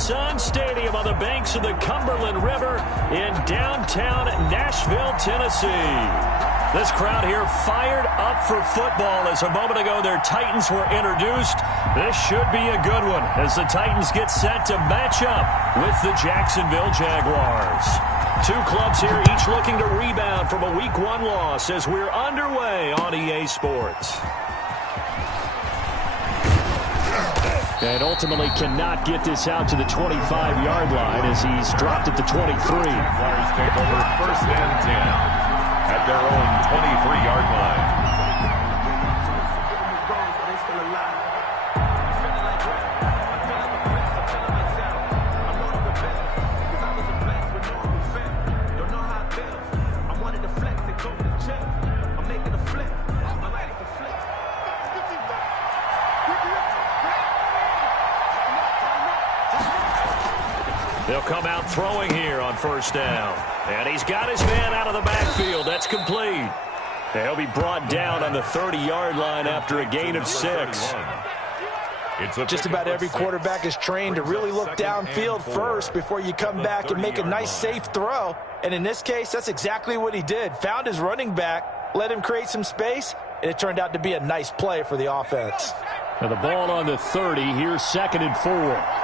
Sun Stadium on the banks of the Cumberland River in downtown Nashville, Tennessee. This crowd here fired up for football as a moment ago their Titans were introduced. This should be a good one as the Titans get set to match up with the Jacksonville Jaguars. Two clubs here each looking to rebound from a Week 1 loss as we're underway on EA Sports. And ultimately cannot get this out to the 25-yard line as he's dropped at the 23. Jaguars take over 1st and 10 at their own 23-yard line. They'll come out throwing here on 1st down. And he's got his man out of the backfield. That's complete. And he'll be brought down on the 30-yard line after a gain of 6. Just about every quarterback is trained to really look downfield first before you come back and make a nice, safe throw. And in this case, that's exactly what he did. Found his running back, let him create some space, and it turned out to be a nice play for the offense. Now the ball on the 30. Here's 2nd and 4.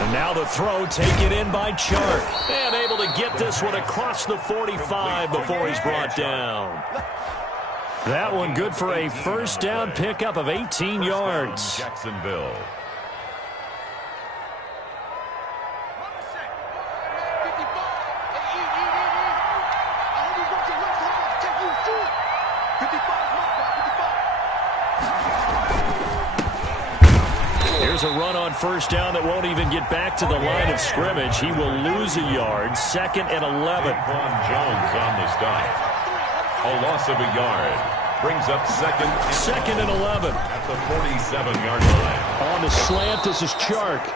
And now the throw taken in by Chark. And able to get this one across the 45 before he's brought down. That one good for a 1st down pickup of 18 yards. Jacksonville. Here's a run on 1st down that won't even get back to the line of scrimmage. He will lose a yard. 2nd and 11. Quan Jones on the stop. A loss of a yard. Brings up 2nd and 11. At the 47-yard line. On the slant, this is Chark.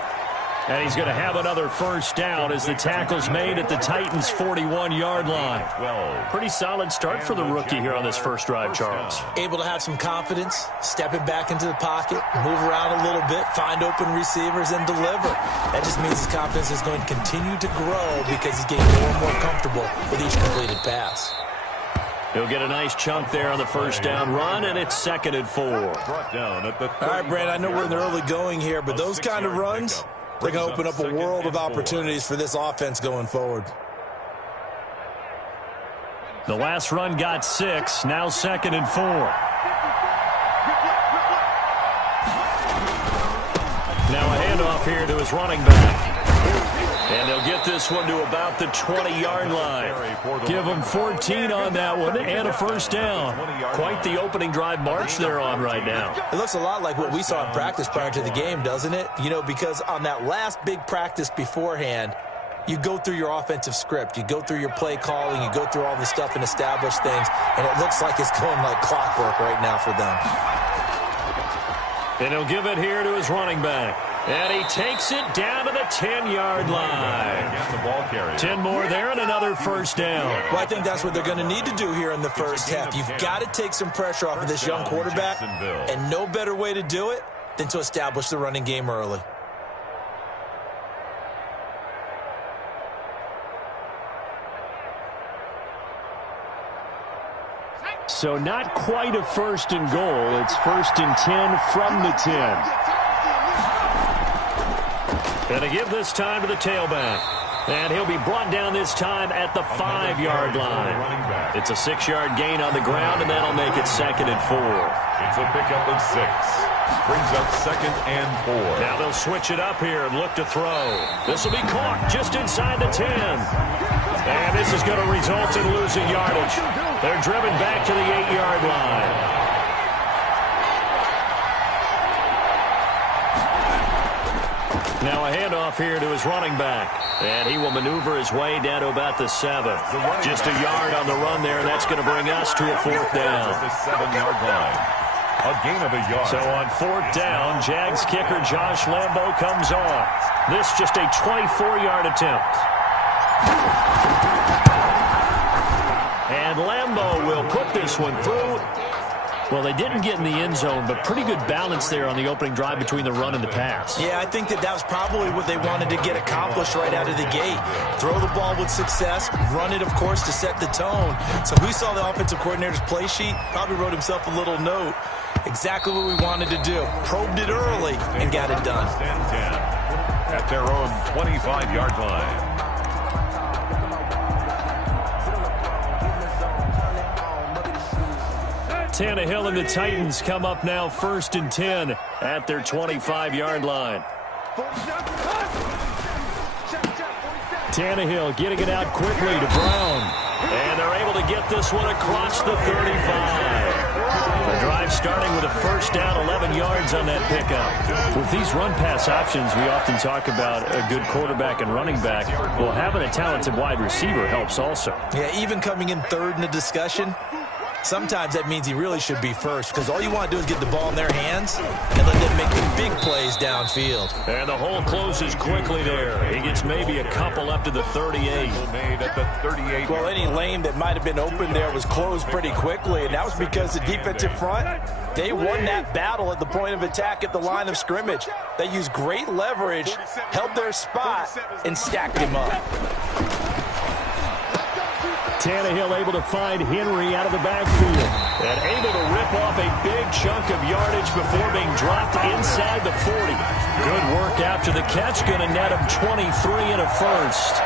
And he's going to have another 1st down as the tackle's made at the Titans' 41-yard line. Pretty solid start for the rookie here on this first drive, Charles. Able to have some confidence, stepping back into the pocket, move around a little bit, find open receivers, and deliver. That just means his confidence is going to continue to grow because he's getting more and more comfortable with each completed pass. He'll get a nice chunk there on the 1st down run, and it's 2nd and 4. Brought down at the All right, Brand, I know we're in the early going here, but those kind of runs, they're going to open up a world of opportunities for this offense going forward. The last run got 6, now 2nd and 4. Now a handoff here to his running back. And they'll get this one to about the 20-yard line. Give them 14 on that one and a 1st down. Quite the opening drive march they're on right now. It looks a lot like what we saw in practice prior to the game, doesn't it? You know, because on that last big practice beforehand, you go through your offensive script. You go through your play calling. You go through all the stuff and establish things. And it looks like it's going like clockwork right now for them. And he'll give it here to his running back. And he takes it down to the 10-yard line. 10 more there and another 1st down. Well, I think that's what they're going to need to do here in the first half. You've got to take some pressure off of this young quarterback, and no better way to do it than to establish the running game early. So not quite a 1st and goal. It's 1st and 10 from the 10. And to give this time to the tailback. And he'll be brought down this time at the 5-yard line. It's a 6-yard gain on the ground, and that'll make it 2nd and 4. It's a pickup of 6. Brings up 2nd and 4. Now they'll switch it up here and look to throw. This will be caught just inside the 10. And this is going to result in losing yardage. They're driven back to the 8-yard line. Now a handoff here to his running back. And he will maneuver his way down to about the 7. Just a yard on the run there, and that's going to bring us to a 4th down. At the 7-yard line. A gain of a yard. So on 4th down, Jags kicker Josh Lambo comes on. This just a 24-yard attempt. And Lambo will put this one through. Well, they didn't get in the end zone, but pretty good balance there on the opening drive between the run and the pass. Yeah, I think that was probably what they wanted to get accomplished right out of the gate. Throw the ball with success, run it, of course, to set the tone. So we saw the offensive coordinator's play sheet, probably wrote himself a little note. Exactly what we wanted to do. Probed it early and got it done. 10 at their own 25-yard line. Tannehill and the Titans come up now 1st and 10 at their 25-yard line. Tannehill getting it out quickly to Brown. And they're able to get this one across the 35. The drive starting with a first down, 11 yards on that pickup. With these run-pass options, we often talk about a good quarterback and running back. Well, having a talented wide receiver helps also. Yeah, even coming in third in the discussion, sometimes that means he really should be first, because all you want to do is get the ball in their hands and let them make the big plays downfield. And the hole closes quickly there. He gets maybe a couple up to the 38. Made at the 38. Well, any lane that might have been open there was closed pretty quickly, and that was because the defensive front, they won that battle at the point of attack at the line of scrimmage. They used great leverage, held their spot, and stacked him up. Tannehill able to find Henry out of the backfield and able to rip off a big chunk of yardage before being dropped inside the 40. Good work after the catch, going to net him 23 and a first.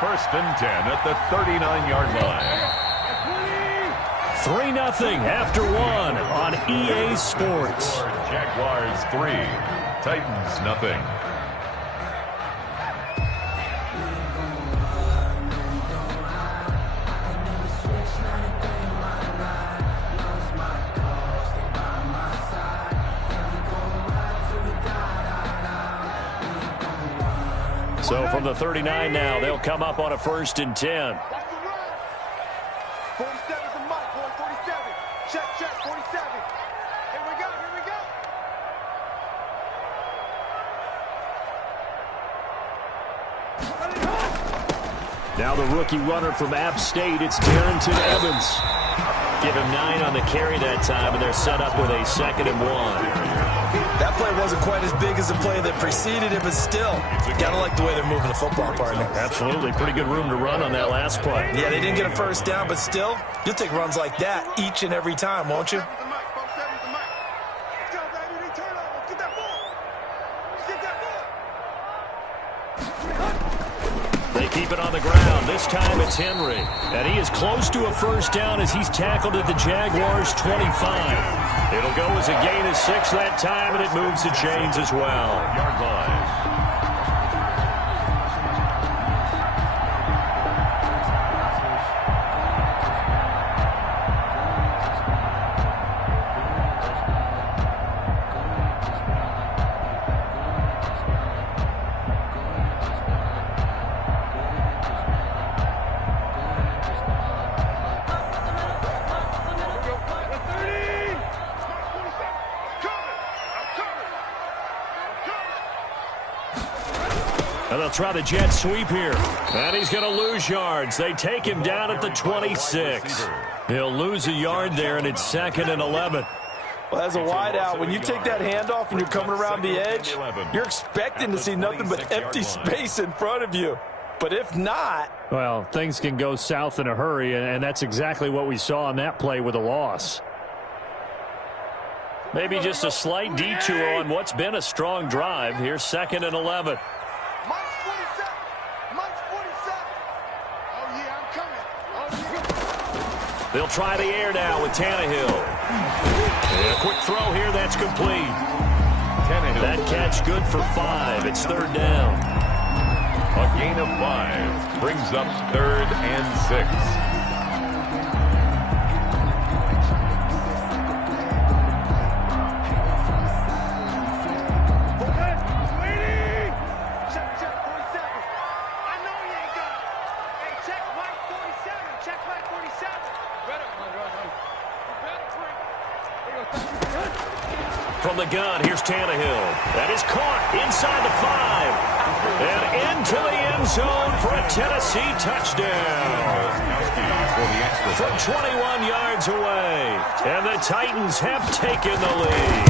1st and 10 at the 39-yard line. 3-0 after one on EA Sports. Jaguars 3, Titans nothing. So from the 39 now, they'll come up on a 1st and 10. 47's a mic, boy, 47. Check, 47. Here we go. Now the rookie runner from App State, it's Darrington Evans. Give him 9 on the carry that time, and they're set up with a 2nd and 1. That play wasn't quite as big as the play that preceded it, but still, gotta like the way they're moving the football, partner. Absolutely. Pretty good room to run on that last play. Yeah, they didn't get a first down, but still, you'll take runs like that each and every time, won't you? They keep it on the ground. This time it's Henry. And he is close to a first down as he's tackled at the Jaguars' 25. It'll go as a gain of 6 that time, and it moves the chains as well. Yard line. And they'll try the jet sweep here. And he's going to lose yards. They take him down at the 26. He'll lose a yard there, and it's 2nd and 11. Well, as a wideout, when you take that handoff and you're coming around the edge, you're expecting to see nothing but empty space in front of you. But if not... Well, things can go south in a hurry, and that's exactly what we saw on that play with a loss. Maybe just a slight detour on what's been a strong drive. Here's 2nd and 11. Mike's 47. Mike's 47. Oh, yeah, I'm coming. Oh, yeah. They'll try the air now with Tannehill. And a quick throw here, that's complete. That catch good for 5. It's 3rd down. A gain of 5 brings up 3rd and 6. From the gun, here's Tannehill. That is caught inside the 5. And into the end zone for a Tennessee touchdown. From 21 yards away. And the Titans have taken the lead.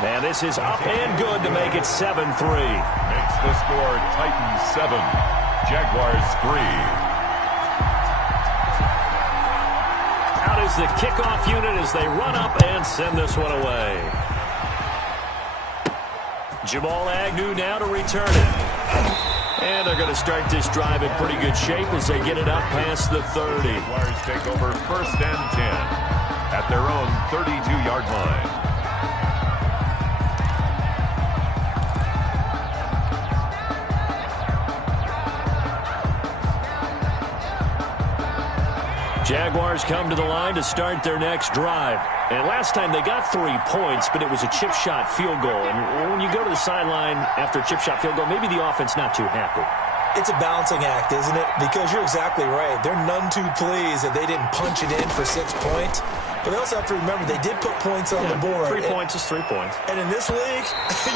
Man, this is up and good to make it 7-3. Makes the score Titans 7, Jaguars 3. Out is the kickoff unit as they run up and send this one away. Jamal Agnew now to return it. And they're going to start this drive in pretty good shape as they get it up past the 30. Jaguars take over 1st and 10 at their own 32-yard line. Jaguars come to the line to start their next drive. And last time they got 3 points, but it was a chip shot field goal. And when you go to the sideline after a chip shot field goal, maybe the offense not too happy. It's a balancing act, isn't it? Because you're exactly right. They're none too pleased that they didn't punch it in for 6 points. But they also have to remember they did put points on the board. 3 points is 3 points. And in this league,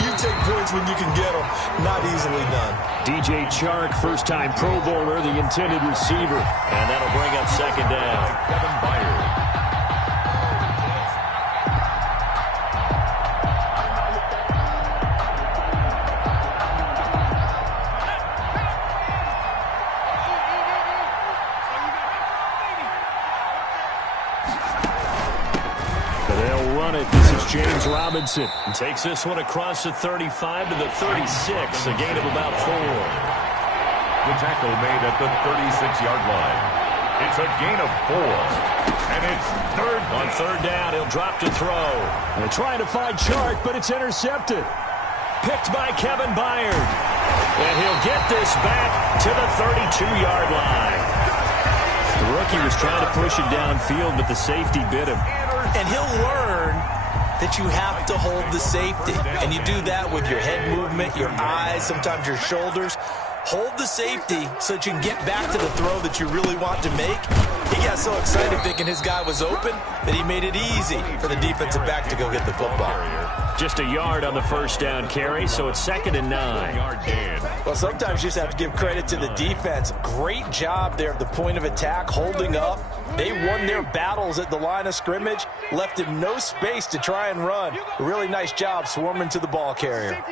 you take points when you can get them. Not easily done. DJ Chark, first-time Pro Bowler, the intended receiver. And that'll bring up 2nd down. Kevin Byard. They'll run it. This is James Robinson. Takes this one across the 35 to the 36. A gain of about 4. The tackle made at the 36-yard line. It's a gain of 4. And it's on 3rd down. He'll drop to throw. They're trying to find Chark, but it's intercepted. Picked by Kevin Byard. And he'll get this back to the 32-yard line. The rookie was trying to push it downfield, but the safety bit him. And he'll learn that you have to hold the safety. And you do that with your head movement, your eyes, sometimes your shoulders. Hold the safety so that you can get back to the throw that you really want to make. He got so excited thinking his guy was open that he made it easy for the defensive back to go get the football. Just a yard on the 1st down carry, so it's 2nd and 9. Well, sometimes you just have to give credit to the defense. Great job there at the point of attack, holding up. They won their battles at the line of scrimmage, left him no space to try and run. A really nice job swarming to the ball carrier.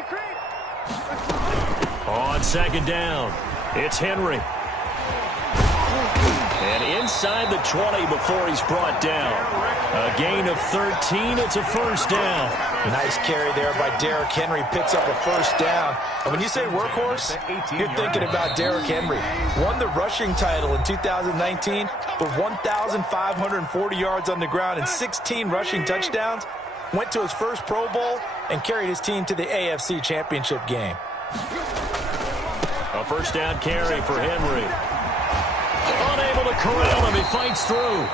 On 2nd down, it's Henry. And inside the 20 before he's brought down. A gain of 13, it's a 1st down. Nice carry there by Derrick Henry, picks up a 1st down. And when you say workhorse, you're thinking about Derrick Henry. Won the rushing title in 2019 with 1,540 yards on the ground and 16 rushing touchdowns. Went to his first Pro Bowl and carried his team to the AFC Championship game. A 1st down carry for Henry. Unable to corral him. He fights through.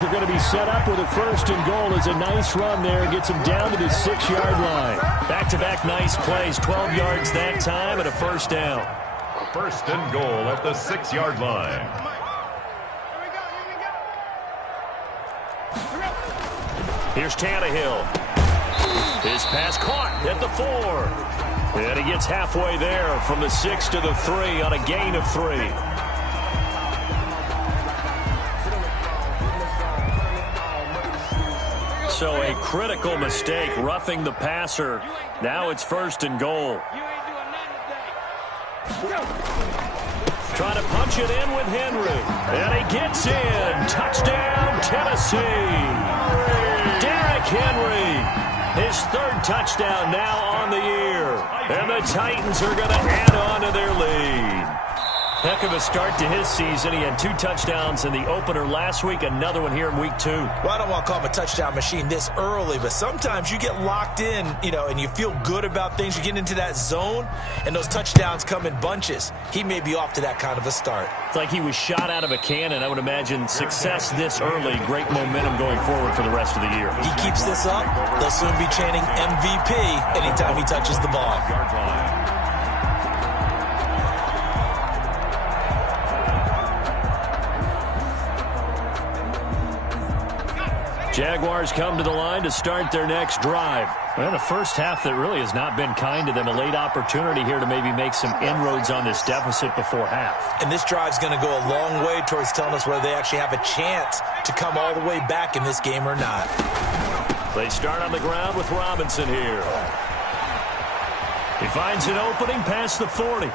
They're going to be set up with a 1st and goal. It's a nice run there. Gets him down to the 6-yard line. Back-to-back nice plays. 12 yards that time and a 1st down. 1st and goal at the 6-yard line. Here's Tannehill. His pass caught at the 4. And he gets halfway there from the 6 to the 3 on a gain of 3. So a critical mistake, roughing the passer. Now it's 1st and goal. Trying to punch it in with Henry. And he gets in. Touchdown, Tennessee. Derrick Henry. His 3rd touchdown now on the year. And the Titans are going to add on to their lead. Heck of a start to his season. He had 2 touchdowns in the opener last week, another one here in week 2. Well, I don't want to call him a touchdown machine this early, but sometimes you get locked in, and you feel good about things. You get into that zone, and those touchdowns come in bunches. He may be off to that kind of a start. It's like he was shot out of a cannon. I would imagine success this early, great momentum going forward for the rest of the year. He keeps this up, they'll soon be chanting MVP anytime he touches the ball. Jaguars come to the line to start their next drive. Well, the first half that really has not been kind to them. A late opportunity here to maybe make some inroads on this deficit before half. And this drive's going to go a long way towards telling us whether they actually have a chance to come all the way back in this game or not. They start on the ground with Robinson here. He finds an opening past the 40.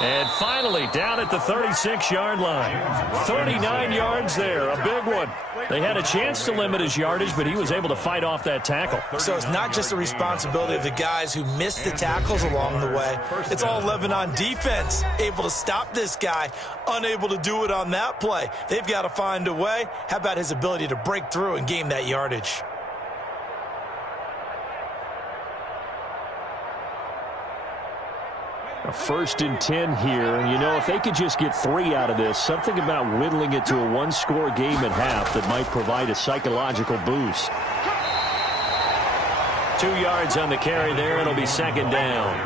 And finally, down at the 36-yard line. 39 yards there, a big one. They had a chance to limit his yardage, but he was able to fight off that tackle. So it's not just the responsibility of the guys who missed the tackles along the way. It's all 11 on defense, able to stop this guy, unable to do it on that play. They've got to find a way. How about his ability to break through and gain that yardage? A 1st and 10 here, and you know, if they could just get 3 out of this, something about whittling it to a one-score game at half that might provide a psychological boost. 2 yards on the carry there, it'll be 2nd down.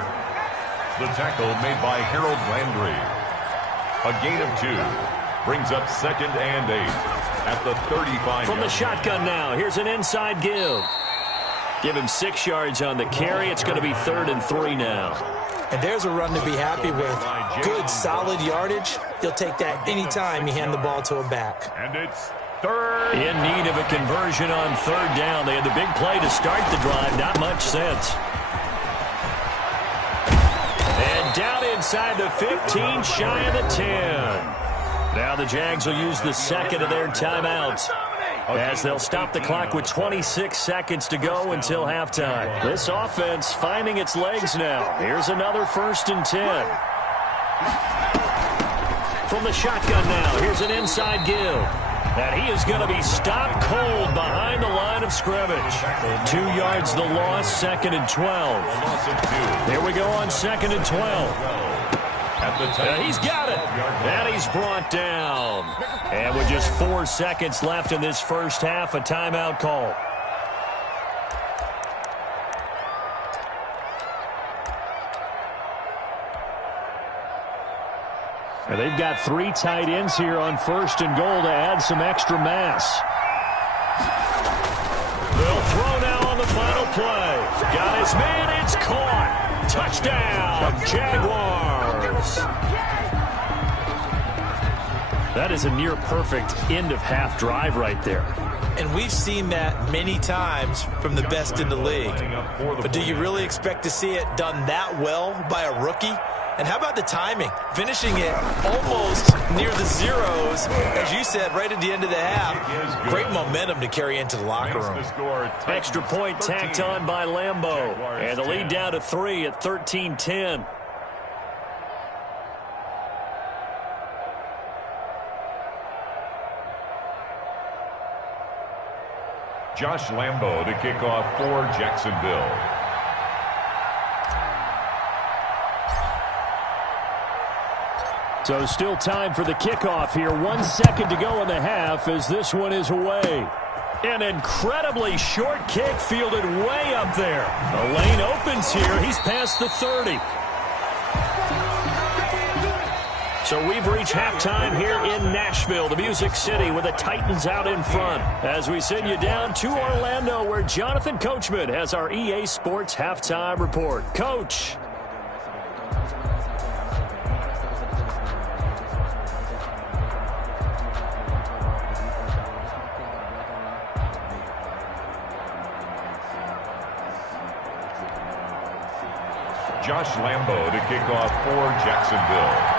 The tackle made by Harold Landry. A gain of 2 brings up 2nd and 8 at the 35. From the shotgun now, here's an inside give. Give him 6 yards on the carry. It's going to be 3rd and 3 now. And there's a run to be happy with. Good, solid yardage. He'll take that anytime you hand the ball to a back. And it's 3rd. In need of a conversion on 3rd down. They had the big play to start the drive. Not much sense. And down inside the 15, shy of the 10. Now the Jags will use the 2nd of their timeouts, as they'll stop the clock with 26 seconds to go until halftime. This offense finding its legs now. Here's another 1st and 10. From the shotgun now, here's an inside give. And he is going to be stopped cold behind the line of scrimmage. 2 yards the loss, 2nd and 12. Here we go on 2nd and 12. He's got it. And he's brought down. And with just 4 seconds left in this first half, a timeout call. And they've got 3 tight ends here on 1st and goal to add some extra mass. They'll throw now on the final play. Got his man. It's caught. Touchdown, Jaguars. That is a near-perfect end-of-half drive right there. And we've seen that many times from the best in the league. But do you really expect to see it done that well by a rookie? And how about the timing? Finishing it almost near the zeros, as you said, right at the end of the half. Great momentum to carry into the locker room. Extra point tacked on by Lambeau. And the lead down to 3 at 13-10. Josh Lambeau to kick off for Jacksonville. So still time for the kickoff here. 1 second to go in the half as this one is away. An incredibly short kick fielded way up there. The lane opens here. He's past the 30. So we've reached halftime here in Nashville, the Music City, with the Titans out in front. As we send you down to Orlando, where Jonathan Coachman has our EA Sports halftime report. Coach. Josh Lambeau to kick off for Jacksonville.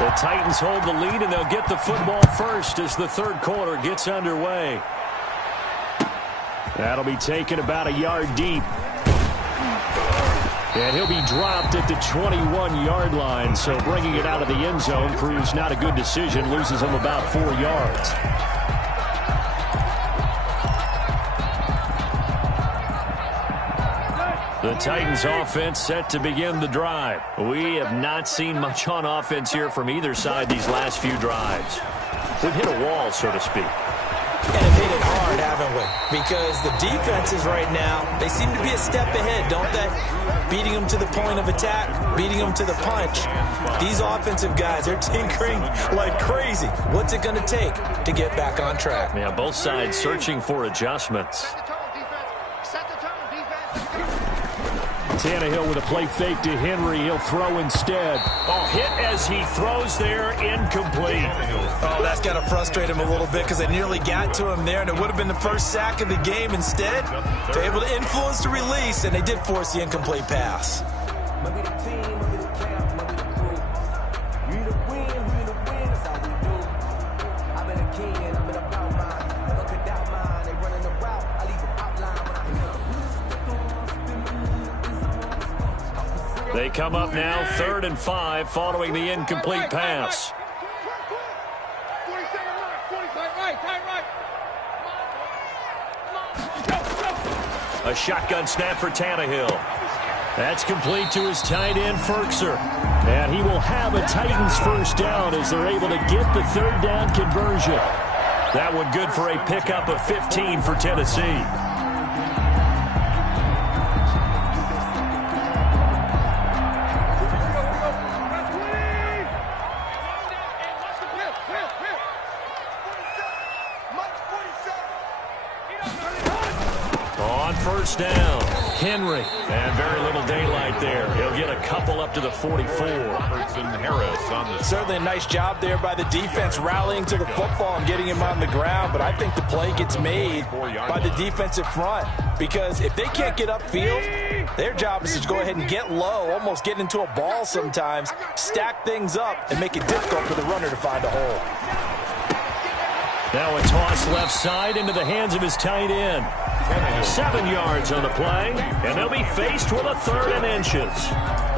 The Titans hold the lead, and they'll get the football first as the third quarter gets underway. That'll be taken about a yard deep. And he'll be dropped at the 21-yard line, so bringing it out of the end zone proves not a good decision, loses him about 4 yards. The Titans offense set to begin the drive. We have not seen much on offense here from either side these last few drives. We've hit a wall, so to speak. And have hit it hard, haven't we? Because the defenses right now, they seem to be a step ahead, don't they? Beating them to the point of attack, beating them to the punch. These offensive guys, they're tinkering like crazy. What's it going to take to get back on track? Yeah, both sides searching for adjustments. Tannehill with a play fake to Henry. He'll throw instead. Oh, hit as he throws there, incomplete. Oh, that's got to frustrate him a little bit because they nearly got to him there, and it would have been the first sack of the game. Instead, they're able to influence the release, and they did force the incomplete pass. They come up now 3rd and 5 following the incomplete pass. A shotgun snap for Tannehill. That's complete to his tight end, Firkser. And he will have a Titans first down as they're able to get the 3rd down conversion. That one good for a pickup of 15 for Tennessee. First down, Henry. And very little daylight there. He'll get a couple up to the 44. Harris on the Certainly a nice job there by the defense rallying to the football and getting him on the ground. But I think the play gets made by the defensive front. Because if they can't get upfield, their job is to go ahead and get low, almost get into a ball sometimes, stack things up, and make it difficult for the runner to find a hole. Now a toss left side into the hands of his tight end. 7 yards on the play, and they'll be faced with a 3rd and inches.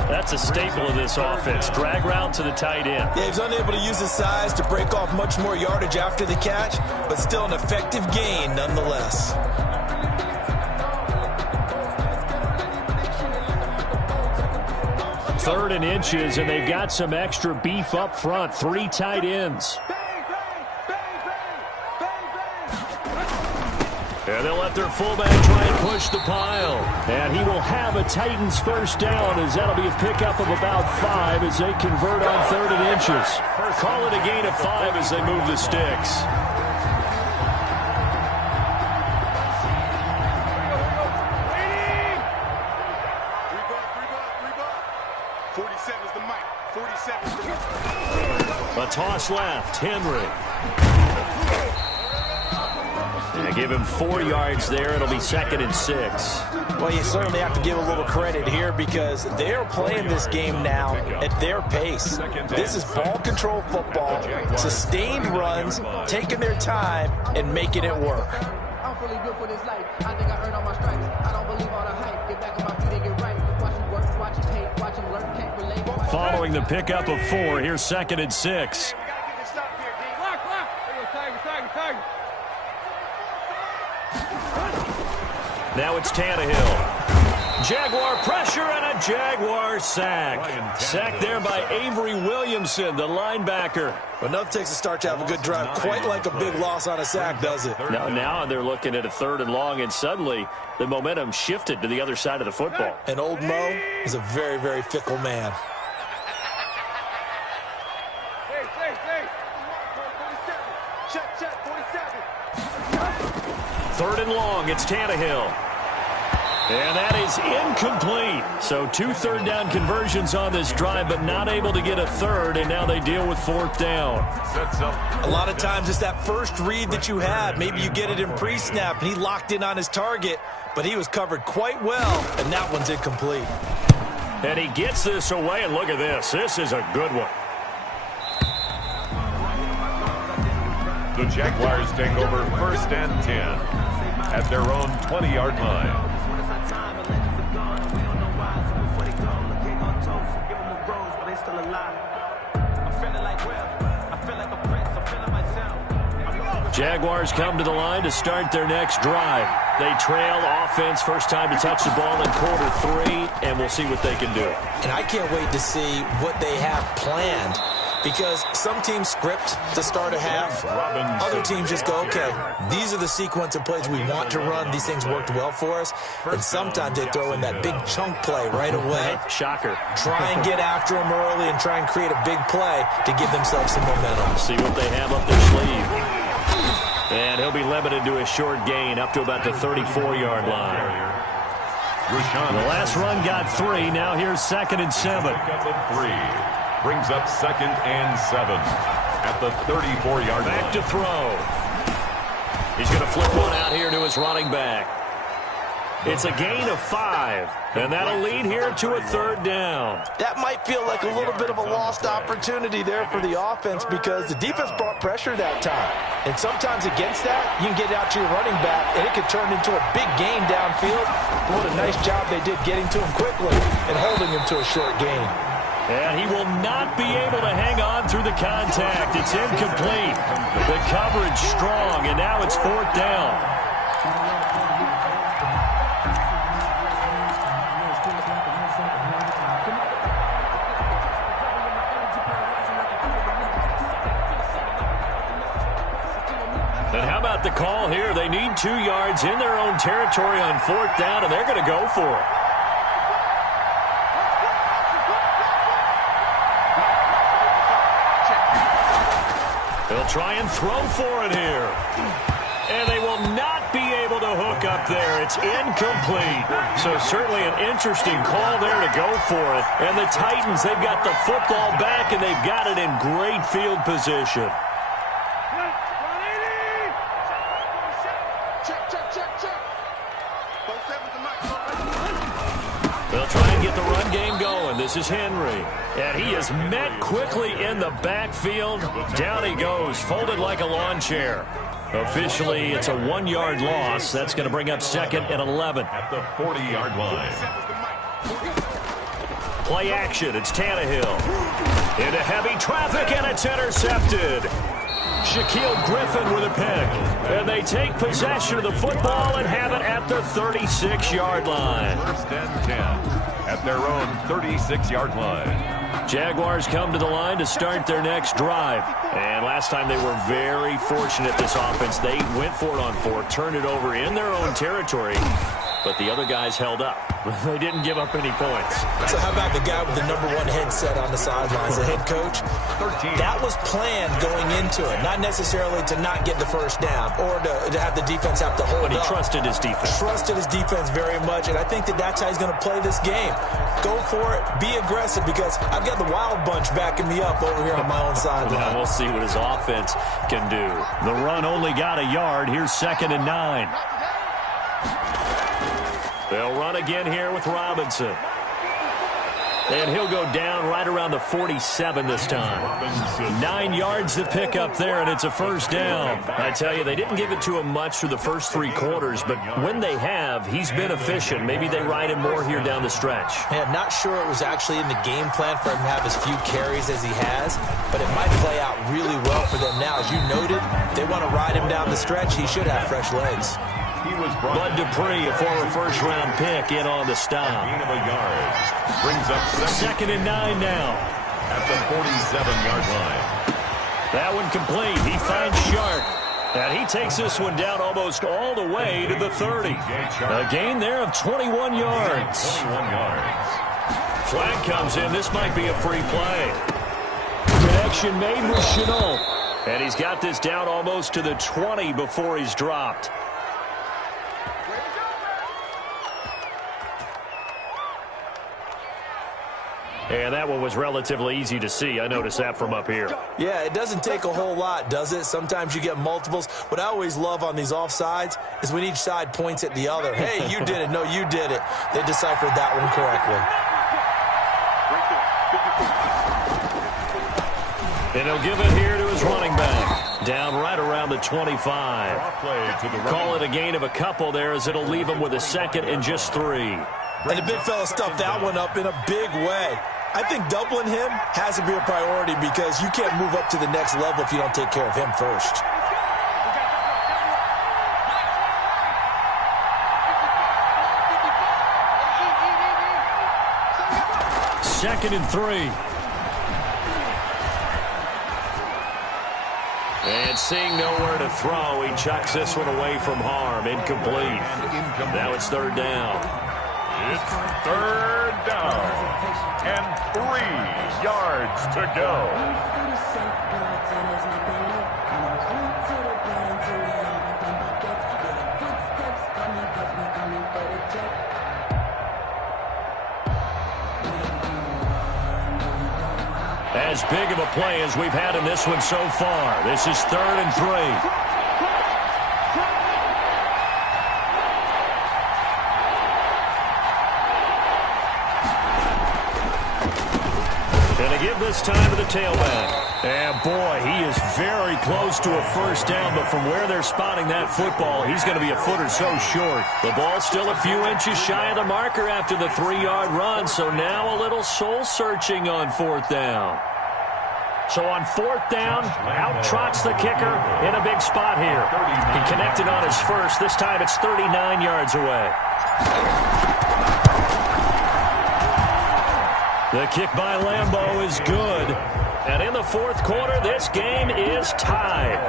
That's a staple of this offense. Drag route to the tight end. Yeah, he's unable to use his size to break off much more yardage after the catch, but still an effective gain nonetheless. Third and inches, and they've got some extra beef up front. 3 tight ends. And they'll let their fullback try and push the pile. And he will have a Titans first down as that'll be a pickup of about 5 as they convert on 3rd and inches. Call it a gain of 5 as they move the sticks. A toss left, Henry. And give him 4 yards there. It'll be 2nd and 6. Well, you certainly have to give a little credit here because they're playing this game now at their pace. This is ball control football, sustained runs, taking their time and making it work. I'm fully built for this life. I think I earned all my stripes. I don't believe all the hype. Get back on my feet and get right. Watch him work, watch him hate, watch him learn, can't relate. Following the pickup of 4, here's 2nd and 6. Now it's Tannehill. Jaguar pressure and a Jaguar sack. Sacked there by Avery Williamson, the linebacker. But nothing takes a start to have a good drive. Quite like a big loss on a sack, does it? Now they're looking at a 3rd and long, and suddenly the momentum shifted to the other side of the football. And old Mo is a very, very fickle man. Third and long, it's Tannehill. And that is incomplete. So 2 third down conversions on this drive, but not able to get a 3rd, and now they deal with 4th down. A lot of times it's that first read that you had. Maybe you get it in pre-snap, and he locked in on his target, but he was covered quite well, and that one's incomplete. And he gets this away, and look at this. This is a good one. The Jaguars take over 1st and 10 at their own 20-yard line. Jaguars come to the line to start their next drive. They trail offense, first time to touch the ball in quarter 3, and we'll see what they can do. And I can't wait to see what they have planned because some teams script to start a half. Other teams just go, okay, these are the sequence of plays we want to run. These things worked well for us. And sometimes they throw in that big chunk play right away. Shocker. Try and get after them early and try and create a big play to give themselves some momentum. See what they have up their sleeve. And he'll be limited to a short gain up to about the 34-yard line. The last run got 3. Now here's 2nd and 7. Brings up 2nd and 7 at the 34-yard line. Back to throw. He's going to flip one out here to his running back. It's a gain of 5, and that'll lead here to a 3rd down. That might feel like a little bit of a lost opportunity there for the offense because the defense brought pressure that time. And sometimes against that, you can get out to your running back, and it can turn into a big gain downfield. What a nice job they did getting to him quickly and holding him to a short gain. And he will not be able to hang on through the contact. It's incomplete. The coverage strong, and now it's 4th down. And how about the call here? They need 2 yards in their own territory on 4th down, and they're going to go for it. They'll try and throw for it here. And they will not be able to hook up there. It's incomplete. So certainly an interesting call there to go for it. And the Titans, they've got the football back, and they've got it in great field position. They'll try and get the run game going. This is Henry. And he is met quickly in the backfield. Down he goes, folded like a lawn chair. Officially, it's a 1-yard loss. That's going to bring up 2nd and 11. At the 40-yard line. Play action. It's Tannehill. Into heavy traffic, and it's intercepted. Shaquille Griffin with a pick. And they take possession of the football and have it at the 36-yard line. 1st and 10 at their own 36-yard line. Jaguars come to the line to start their next drive. And last time they were very fortunate, this offense. They went for it on 4, turned it over in their own territory, but the other guys held up. They didn't give up any points. So how about the guy with the #1 headset on the sidelines, the head coach? That was planned going into it, not necessarily to not get the first down or to have the defense have to hold up. But he trusted his defense. Trusted his defense very much, and I think that's how he's going to play this game. Go for it. Be aggressive because I've got the Wild Bunch backing me up over here on my own sideline. Now we'll see what his offense can do. The run only got a yard. Here's 2nd and 9. They'll run again here with Robinson. And he'll go down right around the 47 this time. 9 yards to pick up there, and it's a 1st down. I tell you, they didn't give it to him much through the first 3 quarters, but when they have, he's been efficient. Maybe they ride him more here down the stretch. Yeah, I'm not sure it was actually in the game plan for him to have as few carries as he has, but it might play out really well for them now. As you noted, they want to ride him down the stretch. He should have fresh legs. Bud Dupree, a former first-round pick, in on the stop. Gain of a yard. Brings up 2nd and 9 now. At the 47-yard line. That one complete. He finds Sharp. And he takes this one down almost all the way to the 30. A gain there of 21 yards. 21 yards. Flag comes in. This might be a free play. Connection made with Chenault. And he's got this down almost to the 20 before he's dropped. And that one was relatively easy to see. I noticed that from up here. Yeah, it doesn't take a whole lot, does it? Sometimes you get multiples. What I always love on these offsides is when each side points at the other. Hey, you did it. No, you did it. They deciphered that one correctly. And he'll give it here to his running back. Down right around the 25. Call it a gain of a couple there as it'll leave him with a 2nd and just 3. And the big fella stuffed that one up in a big way. I think doubling him has to be a priority because you can't move up to the next level if you don't take care of him first. Second and 3. And seeing nowhere to throw, he chucks this one away from harm. Incomplete. Now it's third down. It's third down. And 3 yards to go. As big of a play as we've had in this one so far. This is 3rd and 3. Gonna give this time to the tailback. And boy, he is very close to a first down, but from where they're spotting that football, he's going to be a foot or so short. The ball's still a few inches shy of the marker after the 3-yard run, so now a little soul-searching on 4th down. So on 4th down, out trots the kicker in a big spot here. He connected on his first. This time it's 39 yards away. The kick by Lambeau is good. And in the 4th quarter, this game is tied.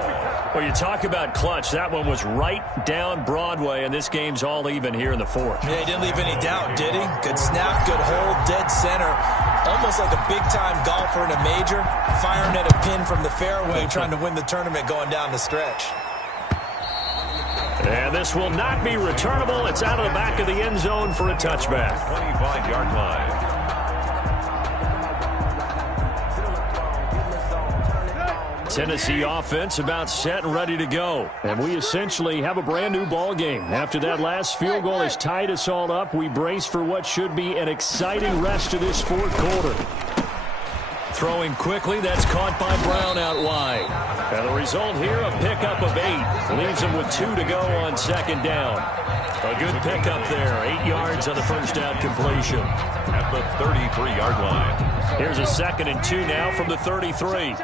Well, you talk about clutch. That one was right down Broadway, and this game's all even here in the 4th. Yeah, he didn't leave any doubt, did he? Good snap, good hold, dead center. Almost like a big-time golfer in a major, firing at a pin from the fairway, trying to win the tournament going down the stretch. And this will not be returnable. It's out of the back of the end zone for a touchback. 25-yard line. Tennessee offense about set and ready to go. And we essentially have a brand new ball game. After that last field goal has tied us all up, we brace for what should be an exciting rest of this 4th quarter. Throwing quickly, that's caught by Brown out wide. And the result here, a pickup of 8. Leaves him with 2 to go on 2nd down. A good pickup there. 8 yards on the first down completion. At the 33-yard line. Here's a 2nd and 2 now from the 33.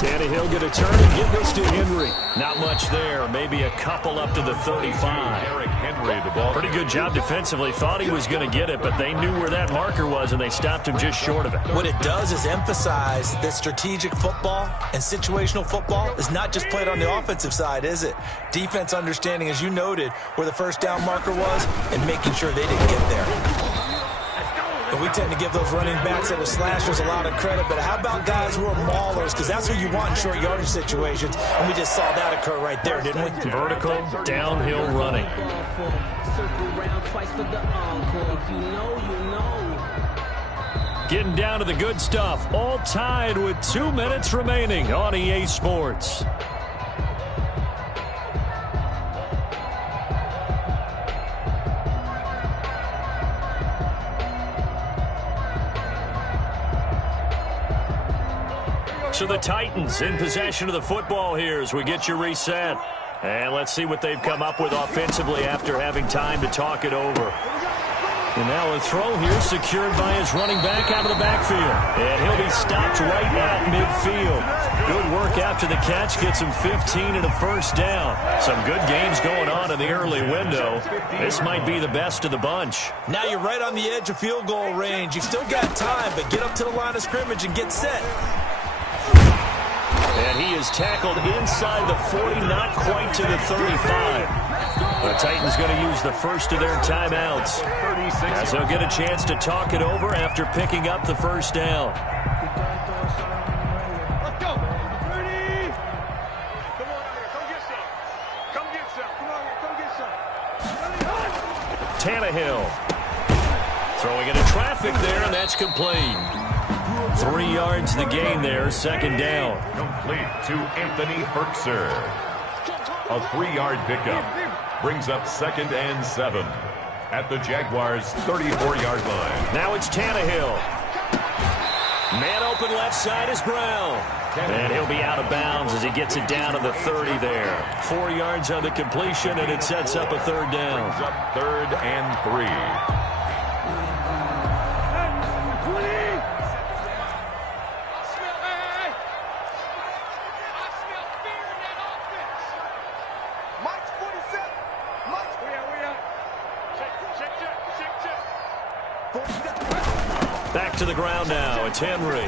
Tannehill going to turn and give this to Henry. Not much there. Maybe a couple up to the 35. Eric Henry, the ball. Pretty good job defensively. Thought he was going to get it, but they knew where that marker was, and they stopped him just short of it. What it does is emphasize that strategic football and situational football is not just played on the offensive side, is it? Defense understanding, as you noted, where the first down marker was and making sure they didn't get there. And we tend to give those running backs that are slashers a lot of credit, but how about guys who are maulers? Because that's what you want in short yardage situations, and we just saw that occur right there, didn't we? Vertical, downhill running. Getting down to the good stuff, all tied with 2 minutes remaining on EA Sports. So the Titans in possession of the football here as we get you reset. And let's see what they've come up with offensively after having time to talk it over. And now a throw here secured by his running back out of the backfield. And he'll be stopped right at midfield. Good work after the catch. Gets him 15 and a first down. Some good games going on in the early window. This might be the best of the bunch. Now you're right on the edge of field goal range. You've still got time, but get up to the line of scrimmage and get set. And he is tackled inside the 40, not quite to the 35. The Titans going to use the first of their timeouts as they'll get a chance to talk it over after picking up the first down. Let's go. Ready? Come on here. Come get some. Come get some. Come on here. Come get some. Tannehill throwing into traffic there, and that's complete. 3 yards the gain there, 2nd down. Complete to Anthony Herxer. A 3-yard pickup brings up 2nd and 7 at the Jaguars' 34-yard line. Now it's Tannehill. Man open left side is Brown. And he'll be out of bounds as he gets it down to the 30 there. 4 yards on the completion, and it sets up a 3rd down. Brings up 3rd and 3. Back to the ground now. It's Henry.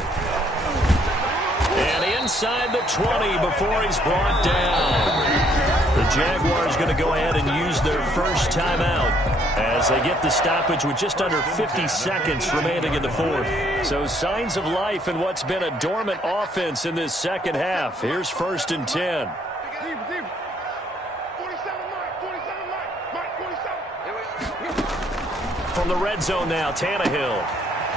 And inside the 20 before he's brought down. The Jaguars going to go ahead and use their first timeout as they get the stoppage with just under 50 seconds remaining in the fourth. So signs of life in what's been a dormant offense in this second half. Here's 1st and 10. From the red zone now, Tannehill.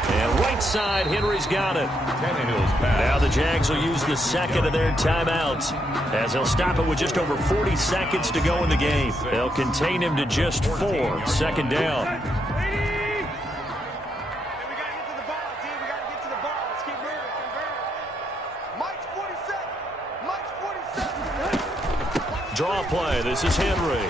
And right side, Henry's got it. Tannehill's pass. Now the Jags will use the second of their timeouts as they'll stop it with just over 40 seconds to go in the game. They'll contain him to just 4. 2nd down. Draw play. This is Henry.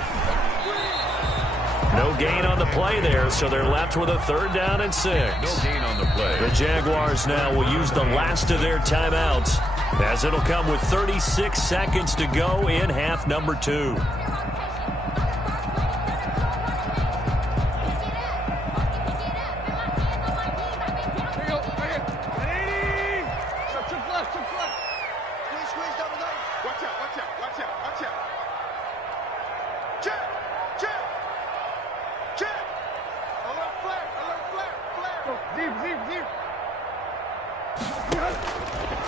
No gain on the play there, so they're left with a 3rd down and 6. No gain on the play. The Jaguars now will use the last of their timeouts as it'll come with 36 seconds to go in half number 2.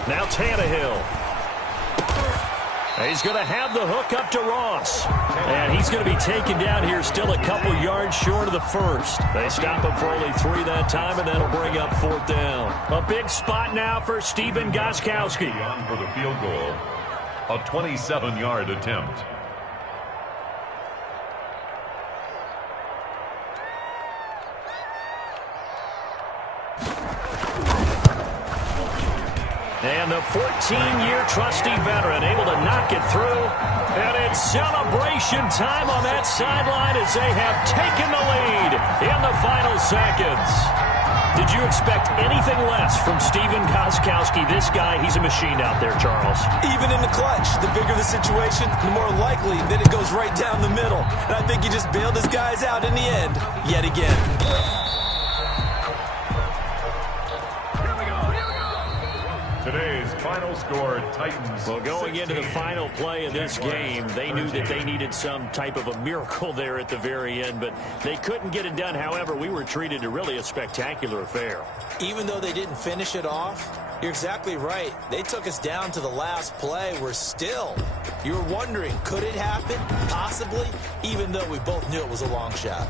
Now Tannehill. He's going to have the hook up to Ross. And he's going to be taken down here still a couple yards short of the first. They stop him for only 3 that time, and that'll bring up 4th down. A big spot now for Stephen Gostkowski. On for the field goal. A 27-yard attempt. And the 14-year trusty veteran able to knock it through. And it's celebration time on that sideline as they have taken the lead in the final seconds. Did you expect anything less from Stephen Gostkowski? This guy, he's a machine out there, Charles. Even in the clutch, the bigger the situation, the more likely that it goes right down the middle. And I think he just bailed his guys out in the end, yet again. Today's final score, Titans. Well, going into the final play of this game, they knew that they needed some type of a miracle there at the very end, but they couldn't get it done. However, we were treated to really a spectacular affair. Even though they didn't finish it off, you're exactly right. They took us down to the last play. We're still, you were wondering, could it happen? Possibly, even though we both knew it was a long shot.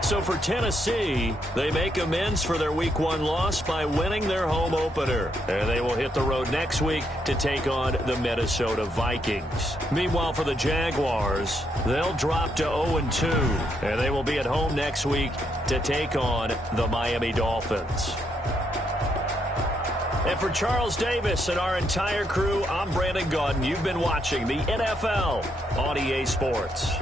So for Tennessee, they make amends for their Week 1 loss by winning their home opener. And they will hit the road next week to take on the Minnesota Vikings. Meanwhile, for the Jaguars, they'll drop to 0-2. And they will be at home next week to take on the Miami Dolphins. And for Charles Davis and our entire crew, I'm Brandon Gaudin. You've been watching the NFL on EA Sports.